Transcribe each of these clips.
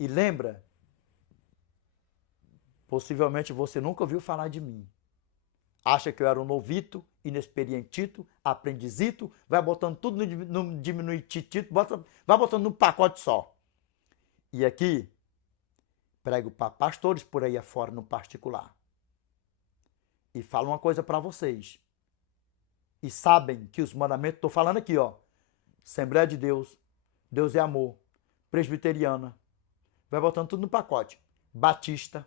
E lembra, possivelmente você nunca ouviu falar de mim. Acha que eu era um novito, inexperientito, aprendizito, vai botando tudo no diminutitivo, vai botando num pacote só. E aqui, prego para pastores por aí afora, no particular. E falo uma coisa para vocês. E sabem que os mandamentos, estou falando aqui, ó. Assembleia de Deus, Deus é amor, presbiteriana, vai botando tudo no pacote. Batista,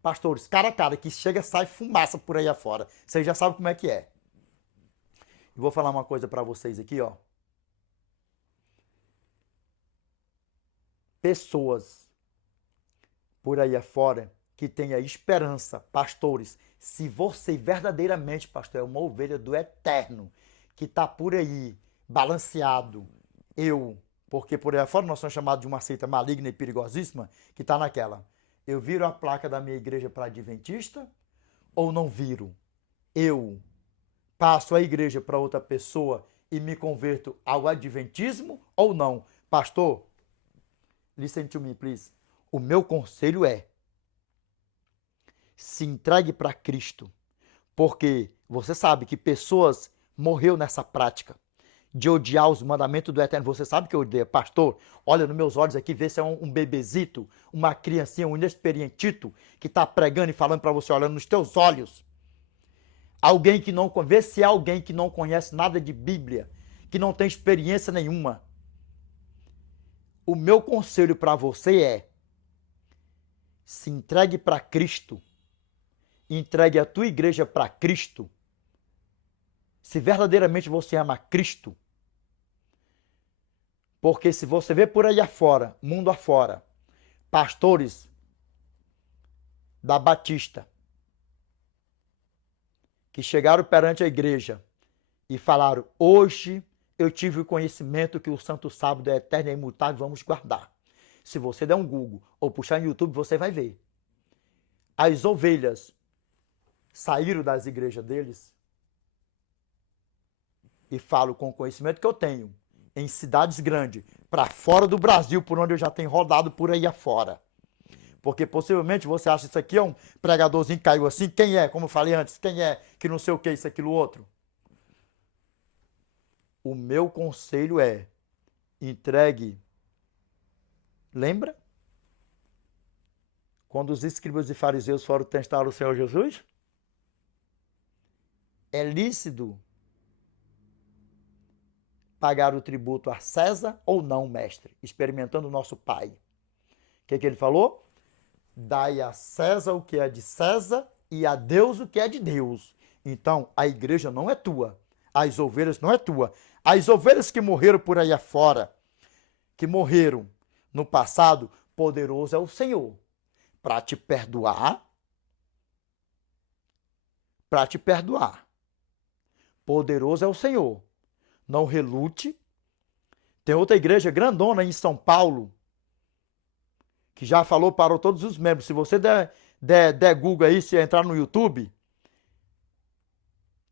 pastores, cara a cara, que chega, sai fumaça por aí afora. Vocês já sabem como é que é. E vou falar uma coisa para vocês aqui, ó. Pessoas por aí afora que tenha esperança, pastores, se você verdadeiramente, pastor, é uma ovelha do eterno, que está por aí, balanceado, porque por aí afora nós somos chamados de uma seita maligna e perigosíssima, que está naquela. Eu viro a placa da minha igreja para adventista ou não viro? Eu passo a igreja para outra pessoa e me converto ao adventismo ou não? Pastor, listen to me, please. O meu conselho é: se entregue para Cristo, porque você sabe que pessoas morreu nessa prática de odiar os mandamentos do Eterno. Você sabe que eu odeio, pastor? Olha nos meus olhos aqui, vê se é um bebezito, uma criancinha, um inexperientito que está pregando e falando para você, olhando nos teus olhos. Alguém que não, vê se é alguém que não conhece nada de Bíblia, que não tem experiência nenhuma. O meu conselho para você é: se entregue para Cristo, entregue a tua igreja para Cristo. Se verdadeiramente você ama Cristo, porque se você vê por aí afora, mundo afora, pastores da Batista que chegaram perante a igreja e falaram: hoje eu tive o conhecimento que o Santo Sábado é eterno e imutável, vamos guardar. Se você der um Google ou puxar no YouTube, você vai ver. As ovelhas saíram das igrejas deles, e falo com o conhecimento que eu tenho, em cidades grandes, para fora do Brasil, por onde eu já tenho rodado por aí afora. Porque possivelmente você acha isso aqui é um pregadorzinho que caiu assim. Quem é? Como eu falei antes, quem é que não sei o que, isso, aquilo, outro? O meu conselho é: entregue. Lembra? Quando os escribas e fariseus foram testar o Senhor Jesus? É lícito pagar o tributo a César ou não, mestre? Experimentando o nosso Pai. O que ele falou? Dai a César o que é de César e a Deus o que é de Deus. Então, a igreja não é tua. As ovelhas não é tua. As ovelhas que morreram por aí afora, que morreram no passado, poderoso é o Senhor para te perdoar. Para te perdoar. Poderoso é o Senhor. Não relute. Tem outra igreja grandona em São Paulo, que já falou para todos os membros. Se você der Google aí, se entrar no YouTube,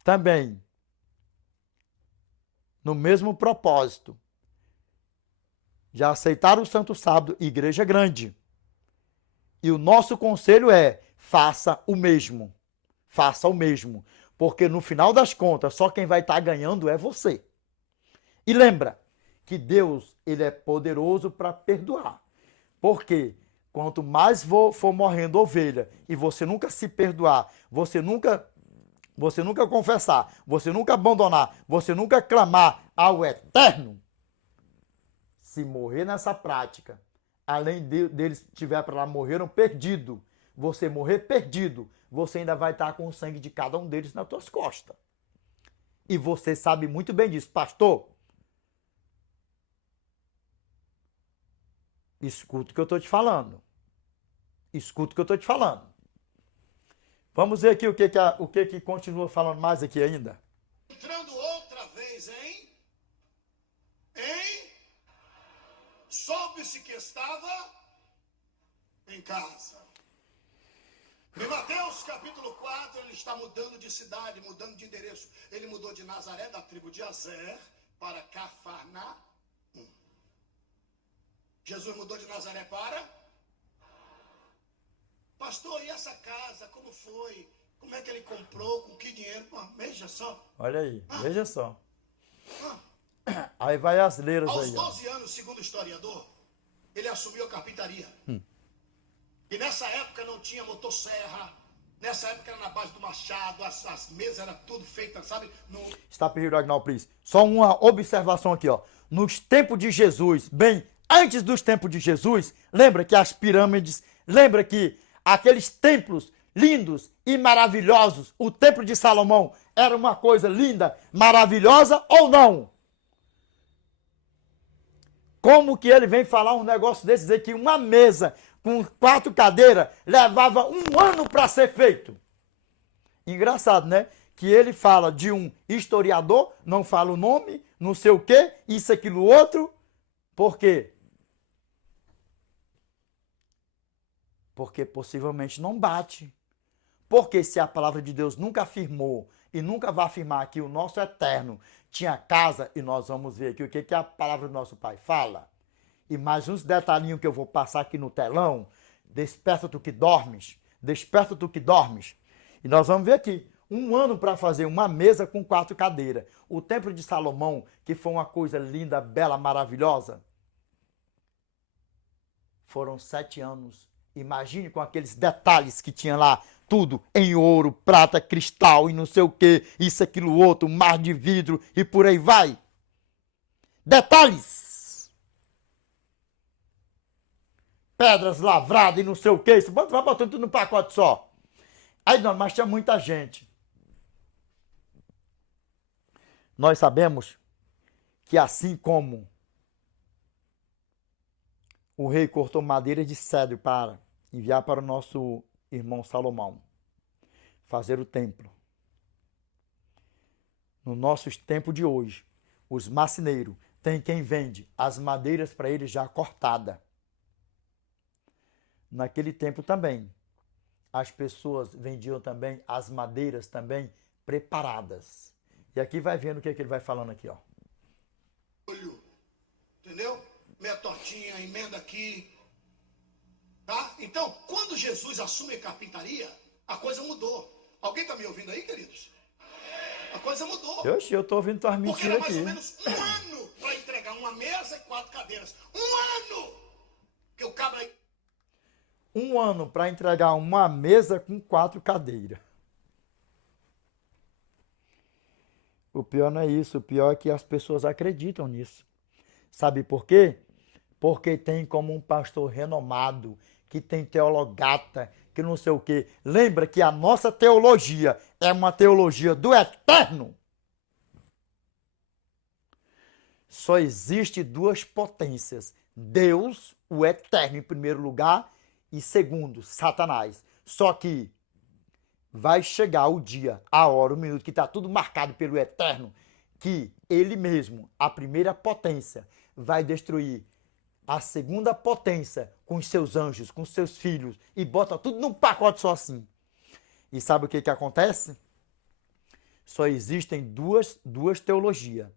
também, no mesmo propósito, já aceitaram o Santo Sábado, igreja grande. E o nosso conselho é: faça o mesmo. Faça o mesmo. Porque no final das contas, só quem vai estar ganhando é você. E lembra que Deus, ele é poderoso para perdoar. Porque quanto mais for morrendo ovelha e você nunca se perdoar, você nunca confessar, você nunca abandonar, você nunca clamar ao eterno, se morrer nessa prática, além deles que tiver para lá morreram perdido, você morrer perdido, você ainda vai estar com o sangue de cada um deles nas tuas costas. E você sabe muito bem disso, pastor. Escuta o que eu estou te falando. Escuta o que eu estou te falando. Vamos ver aqui o que continua falando mais aqui ainda. Entrando outra vez, soube-se que estava em casa. Em Mateus capítulo 4, ele está mudando de cidade, mudando de endereço. Ele mudou de Nazaré, da tribo de Azer, para Cafarnaum. Jesus mudou de Nazaré para... Pastor, e essa casa, como foi? Como é que ele comprou? Com que dinheiro? Pô, veja só. Olha aí, veja só. Ah, Aí vai as leiras aos aí, ó. 12 anos, segundo o historiador, ele assumiu a carpintaria. E nessa época não tinha motosserra. Nessa época era na base do machado. As mesas eram tudo feitas, sabe? Está pedindo Agnaldo Pris. Só uma observação aqui, ó. Nos tempos de Jesus, bem antes dos tempos de Jesus, lembra que as pirâmides, lembra que aqueles templos lindos e maravilhosos, o templo de Salomão era uma coisa linda, maravilhosa ou não? Como que ele vem falar um negócio desse, dizer que uma mesa com 4 cadeiras levava 1 ano para ser feito? Engraçado, né? Que ele fala de um historiador, não fala o nome, não sei o quê, isso, aquilo, outro. Por quê? Porque possivelmente não bate. Porque se a palavra de Deus nunca afirmou e nunca vai afirmar que o nosso eterno tinha casa, e nós vamos ver aqui o que a palavra do nosso Pai fala. E mais uns detalhinhos que eu vou passar aqui no telão. Desperta tu que dormes. Desperta tu que dormes. E nós vamos ver aqui. 1 ano para fazer uma mesa com 4 cadeiras. O templo de Salomão, que foi uma coisa linda, bela, maravilhosa. Foram 7 anos. Imagine com aqueles detalhes que tinha lá. Tudo em ouro, prata, cristal e não sei o que. Isso, aquilo, outro. Mar de vidro e por aí vai. Detalhes. Pedras lavradas e não sei o que. Você vai botando tudo no pacote só. Aí não, mas tinha muita gente. Nós sabemos que assim como o rei cortou madeira de cedro para enviar para o nosso irmão Salomão fazer o templo. No nosso tempo de hoje, os marceneiros têm quem vende as madeiras para ele já cortada. Naquele tempo também, as pessoas vendiam também as madeiras também preparadas. E aqui vai vendo o que ele vai falando aqui, ó. Entendeu? Meia tortinha, emenda aqui. Tá? Então, quando Jesus assume a carpintaria, a coisa mudou. Alguém está me ouvindo aí, queridos? A coisa mudou. Oxe, eu estou ouvindo tuas Porque era mentiras mais aqui. ou menos 1 ano para entregar uma mesa e 4 cadeiras. 1 ano! Que o cabra aí... 1 ano para entregar uma mesa com 4 cadeiras. O pior não é isso. O pior é que as pessoas acreditam nisso. Sabe por quê? Porque tem como um pastor renomado, que tem teologata, que não sei o quê. Lembra que a nossa teologia é uma teologia do eterno. Só existe 2 potências. Deus, o eterno, em primeiro lugar, e segundo, Satanás. Só que vai chegar o dia, a hora, o minuto, que está tudo marcado pelo eterno, que ele mesmo, a primeira potência, vai destruir a segunda potência com os seus anjos, com os seus filhos, e bota tudo num pacote só assim. E sabe o que acontece? Só existem duas teologias.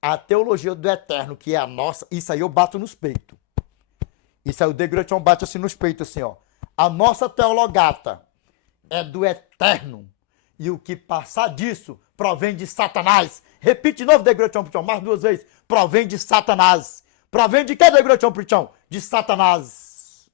A teologia do eterno, que é a nossa, isso aí eu bato nos peitos. Isso aí o Degratião bate assim nos peitos, assim, ó. A nossa teologata é do eterno. E o que passar disso provém de Satanás. Repite de novo, Degratião Prichão, mais 2 vezes. Provém de Satanás. Provém de que, Degratião Prichão? De Satanás.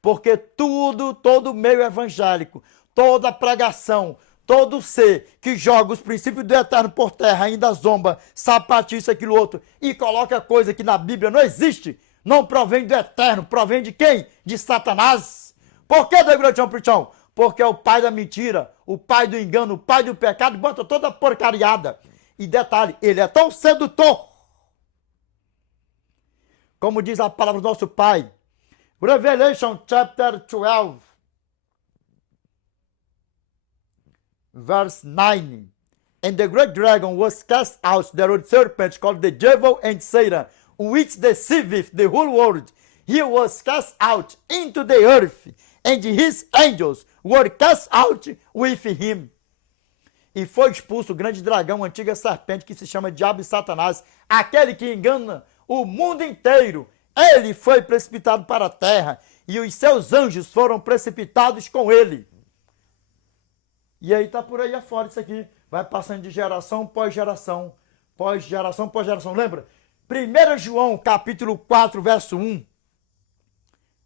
Porque todo meio evangélico, toda pregação, todo ser que joga os princípios do eterno por terra, ainda zomba, sapatia, isso, aquilo, outro, e coloca coisa que na Bíblia não existe, não provém do eterno, provém de quem? De Satanás. Por que, Degratião Prichão? Porque é o pai da mentira, o pai do engano, o pai do pecado, bota toda a porcariada. E detalhe, ele é tão sedutor. Como diz a palavra do nosso Pai, Revelation chapter 12, verse 9. And the great dragon was cast out, the old serpent called the devil and Satan, which deceiveth the whole world. He was cast out into the earth, and his angels were cast out with him. E foi expulso o grande dragão, a antiga serpente, que se chama Diabo e Satanás, aquele que engana o mundo inteiro. Ele foi precipitado para a terra e os seus anjos foram precipitados com ele. E aí tá por aí afora isso aqui. Vai passando de geração pós geração. Pós geração pós geração. Lembra? 1 João capítulo 4, verso 1.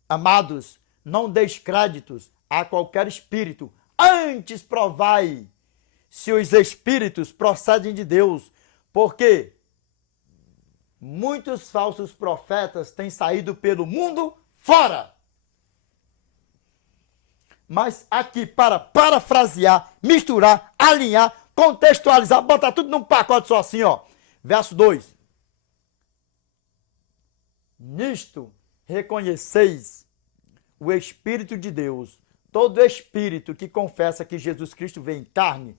Amados, não deis créditos a qualquer espírito. Antes provai se os espíritos procedem de Deus. Porque muitos falsos profetas têm saído pelo mundo fora. Mas aqui, para parafrasear, misturar, alinhar, contextualizar, botar tudo num pacote só assim, ó. Verso 2. Nisto reconheceis o Espírito de Deus. Todo espírito que confessa que Jesus Cristo veio em carne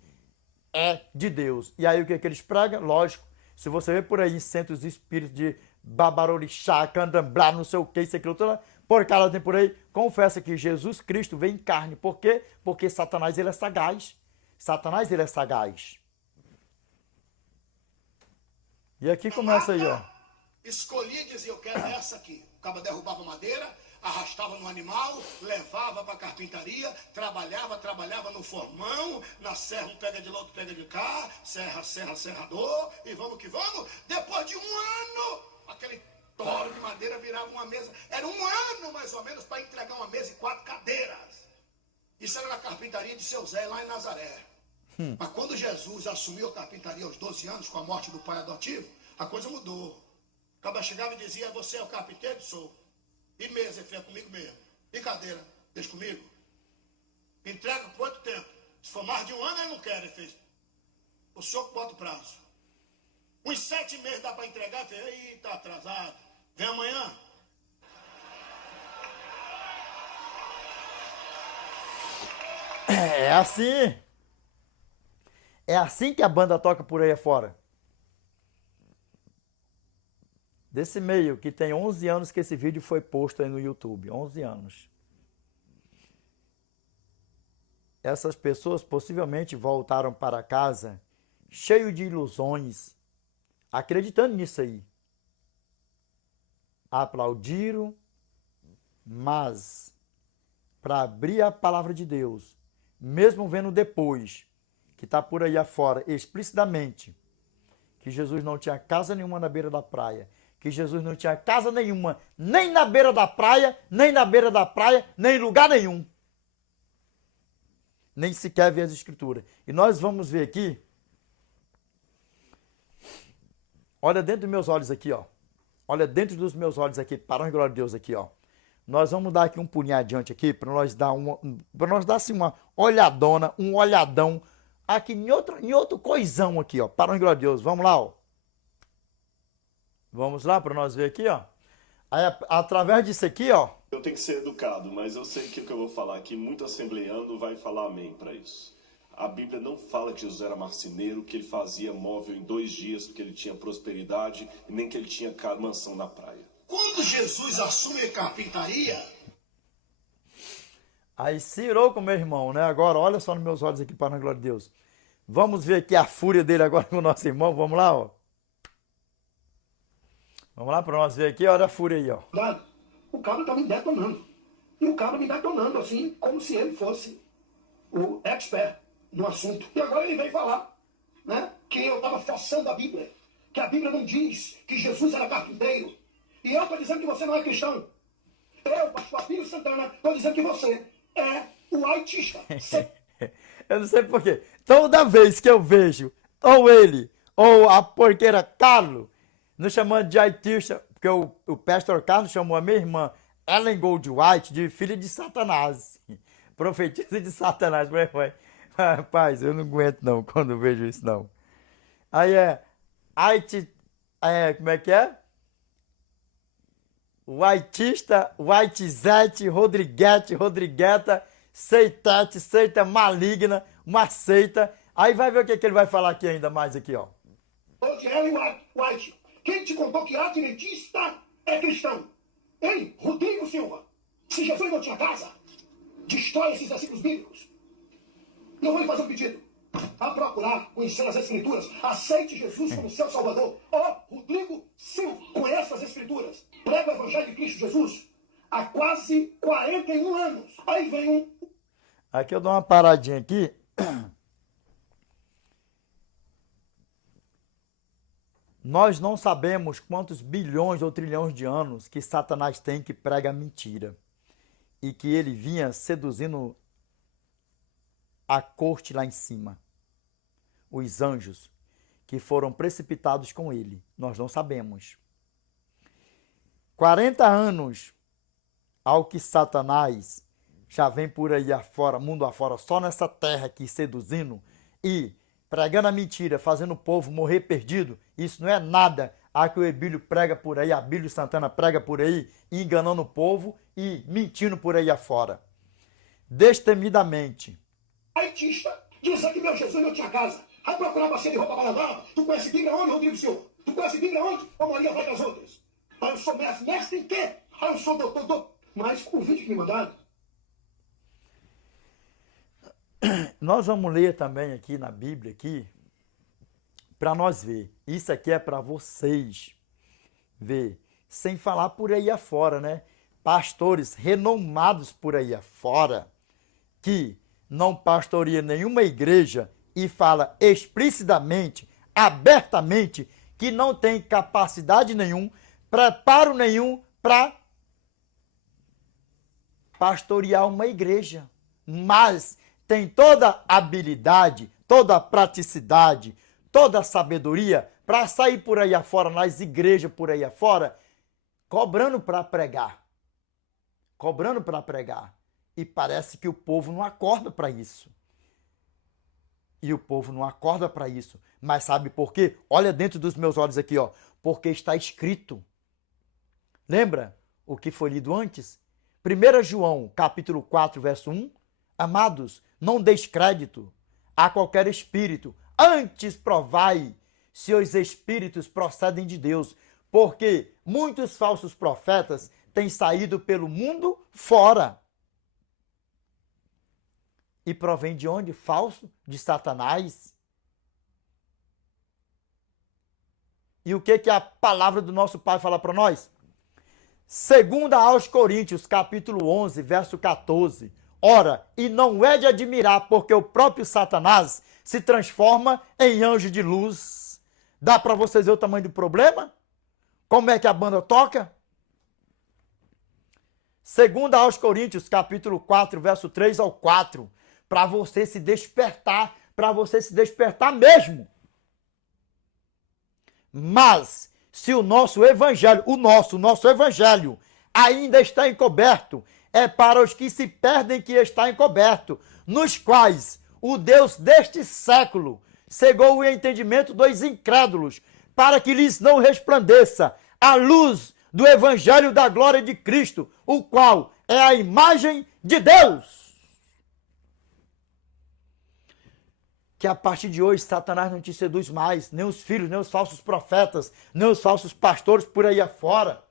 é de Deus. E aí o que é que eles pregam? Lógico, se você vê por aí centros espíritos de babarorixá, candomblé, não sei o que, isso aqui, outra porcada tem por aí, confessa que Jesus Cristo veio em carne. Por quê? Porque Satanás, ele é sagaz. Satanás, ele é sagaz. E aqui começa aí, ó. Escolhia e dizia, eu quero essa aqui. O cabo derrubava madeira, arrastava no animal, levava para a carpintaria, trabalhava no formão, na serra, um pega de lá, outro pega de cá, serrador, e vamos que vamos. Depois de um ano, aquele toro de madeira virava uma mesa. Era um ano, mais ou menos, para entregar uma mesa e 4 cadeiras. Isso era na carpintaria de seu Zé, lá em Nazaré. Mas quando Jesus assumiu a carpintaria aos 12 anos, com a morte do pai adotivo, a coisa mudou. O cara chegava e dizia, você é o carpinteiro? Sou. E mesa, ele fez comigo mesmo. E cadeira, deixa comigo. Entrega por quanto tempo? Se for mais de um ano, ele não quer, ele fez. O senhor bota o prazo. Uns 7 meses dá para entregar, ele fez, ih, tá atrasado. Vem amanhã. É assim. É assim que a banda toca por aí afora. Desse meio, que tem 11 anos que esse vídeo foi posto aí no YouTube. 11 anos. Essas pessoas possivelmente voltaram para casa cheio de ilusões, acreditando nisso aí. Aplaudiram, mas para abrir a palavra de Deus, mesmo vendo depois, que está por aí afora, explicitamente, que Jesus não tinha casa nenhuma na beira da praia, que Jesus não tinha casa nenhuma, nem na beira da praia, nem na beira da praia, nem em lugar nenhum. Nem sequer ver as escrituras. E nós vamos ver aqui, olha dentro dos meus olhos aqui, ó. Olha dentro dos meus olhos aqui, para a glória de Deus aqui, ó. Nós vamos dar aqui um pulinho adiante aqui, para nós dar assim uma olhadona, um olhadão, aqui em outro coisão aqui, ó. Para a glória de Deus, vamos lá, ó. Vamos lá para nós ver aqui, ó. Aí, através disso aqui, ó. Eu tenho que ser educado, mas eu sei que o que eu vou falar aqui, muito assembleando vai falar amém para isso. A Bíblia não fala que Jesus era marceneiro, que ele fazia móvel em 2 dias, porque ele tinha prosperidade, e nem que ele tinha mansão na praia. Quando Jesus assume a carpintaria... Aí cirou com o meu irmão, né? Agora, olha só nos meus olhos aqui, para a glória de Deus. Vamos ver aqui a fúria dele agora com o nosso irmão. Vamos lá, ó. Vamos lá para nós ver aqui, olha a fúria aí, ó. O cabra estava me detonando. E o cabra me detonando, assim, como se ele fosse o expert no assunto. E agora ele veio falar, né, que eu estava forçando a Bíblia, que a Bíblia não diz que Jesus era carpinteiro. E eu estou dizendo que você não é cristão. Eu, pastor Abílio Santana, estou dizendo que você é o aitista. Eu não sei porquê. Toda vez que eu vejo ou ele ou a porqueira Carlos nos chamando de aitista, porque o pastor Carlos chamou a minha irmã Ellen Gold White de filha de Satanás, profetisa de Satanás. Rapaz, eu não aguento não quando eu vejo isso não. Aí como é que é? Whiteista, Whitezete, Rodrigueta, seitete, seita maligna, uma seita. Aí vai ver o que ele vai falar aqui ainda mais aqui, ó. Hoje Ellen White. Quem te contou que adventista é cristão? Hein, Rodrigo Silva? Se Jesus não tinha casa, destrói esses versículos bíblicos. Eu vou lhe fazer um pedido. a procurar conhecer as Escrituras. Aceite Jesus como seu Salvador. Rodrigo Silva, conhece as Escrituras. Prega o Evangelho de Cristo Jesus há quase 41 anos. Aí vem um... Aqui eu dou uma paradinha aqui. Nós não sabemos quantos bilhões ou trilhões de anos que Satanás tem que prega mentira. E que ele vinha seduzindo a corte lá em cima. Os anjos que foram precipitados com ele. Nós não sabemos. 40 anos ao que Satanás já vem por aí afora, mundo afora, só nessa terra aqui seduzindo e pregando a mentira, fazendo o povo morrer perdido. Isso não é nada a que o Ebílio prega por aí, a Abílio Santana prega por aí, enganando o povo e mentindo por aí afora. Destemidamente. Aitista, disse que meu Jesus não tinha casa. Vai procurar bacia de roupa barandada. Tu conhece Bíblia onde, Rodrigo Silva? Tu conhece Bíblia onde? Ou Maria vai das outras? Aí eu sou mestre. Mestre em quê? Aí eu sou doutor. Mas o vídeo que me mandaram... Nós vamos ler também aqui na Bíblia, aqui, para nós ver. Isso aqui é para vocês ver. Sem falar por aí afora, né? Pastores renomados por aí afora, que não pastoreia nenhuma igreja e fala explicitamente, abertamente, que não tem capacidade nenhum, preparo nenhum para pastorear uma igreja. Mas tem toda a habilidade, toda a praticidade, toda a sabedoria para sair por aí afora, nas igrejas por aí afora, cobrando para pregar. Cobrando para pregar. E parece que o povo não acorda para isso. E o povo não acorda para isso. Mas sabe por quê? Olha dentro dos meus olhos aqui, ó. Porque está escrito. Lembra o que foi lido antes? 1 João, capítulo 4, verso 1. Amados, não deis crédito a qualquer espírito, antes provai se os espíritos procedem de Deus, porque muitos falsos profetas têm saído pelo mundo fora. E provém de onde? Falso? De Satanás. E o que a palavra do nosso Pai fala para nós? 2 aos Coríntios, capítulo 11, verso 14. Ora, e não é de admirar, porque o próprio Satanás se transforma em anjo de luz. Dá para vocês ver o tamanho do problema? Como é que a banda toca? 2 aos Coríntios, capítulo 4, verso 3 ao 4. Para você se despertar, mesmo. Mas, se o nosso evangelho, o nosso evangelho ainda está encoberto, é para os que se perdem que está encoberto, nos quais o Deus deste século cegou o entendimento dos incrédulos, para que lhes não resplandeça a luz do evangelho da glória de Cristo, o qual é a imagem de Deus. Que a partir de hoje Satanás não te seduz mais, nem os filhos, nem os falsos profetas, nem os falsos pastores por aí afora.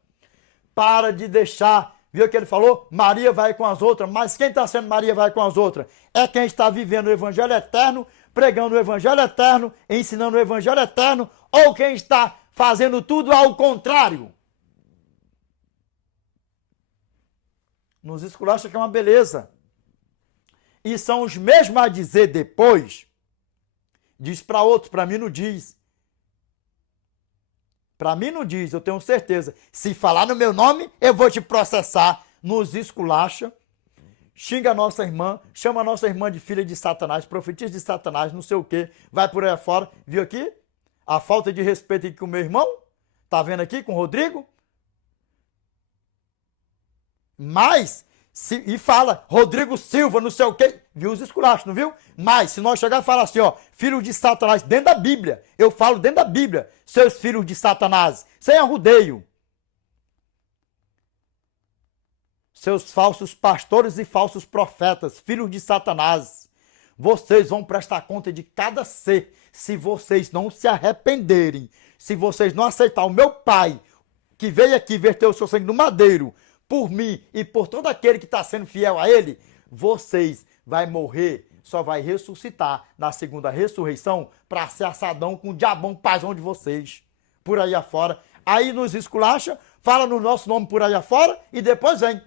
Para de deixar. Viu o que ele falou? Maria vai com as outras. Mas quem está sendo Maria vai com as outras? É quem está vivendo o evangelho eterno, pregando o evangelho eterno, ensinando o evangelho eterno, ou quem está fazendo tudo ao contrário. Nos esculacha que é uma beleza. E são os mesmos a dizer depois, diz para outros, para mim não diz. Para mim não diz, eu tenho certeza. Se falar no meu nome, eu vou te processar. Nos esculacha, xinga a nossa irmã, chama a nossa irmã de filha de Satanás, profetiza de Satanás, não sei o quê. Vai por aí afora. Viu aqui? A falta de respeito aqui com o meu irmão. Tá vendo aqui com o Rodrigo? Mas, e fala, Rodrigo Silva, não sei o quê. Viu os esculachos, não viu? Mas, se nós chegar e falar assim, ó, filho de Satanás, dentro da Bíblia, eu falo dentro da Bíblia, seus filhos de Satanás, sem arrudeio. Seus falsos pastores e falsos profetas, filhos de Satanás, vocês vão prestar conta de cada ser, se vocês não se arrependerem, se vocês não aceitarem o meu Pai, que veio aqui verter o seu sangue no madeiro, por mim e por todo aquele que está sendo fiel a ele, vocês vão morrer só vai ressuscitar na segunda ressurreição para ser assadão com o diabão paizão de vocês, por aí afora. Aí nos esculacha, fala no nosso nome por aí afora e depois vem.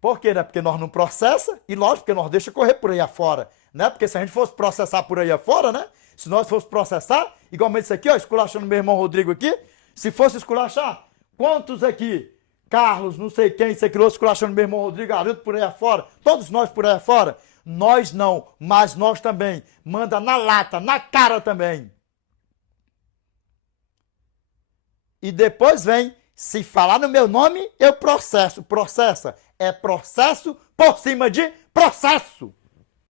Por quê, né? Porque nós não processa e lógico, porque nós deixa correr por aí afora, né? Porque se a gente fosse processar por aí afora, né? Se nós fosse processar, igualmente isso aqui, ó, esculachando meu irmão Rodrigo aqui, se fosse esculachar, quantos aqui, Carlos, não sei quem, isso aqui, esculachando meu irmão Rodrigo, Arildo por aí afora, todos nós por aí afora, nós não, mas nós também, manda na lata, na cara também. E depois vem, se falar no meu nome, eu processo. Processa. É processo por cima de processo.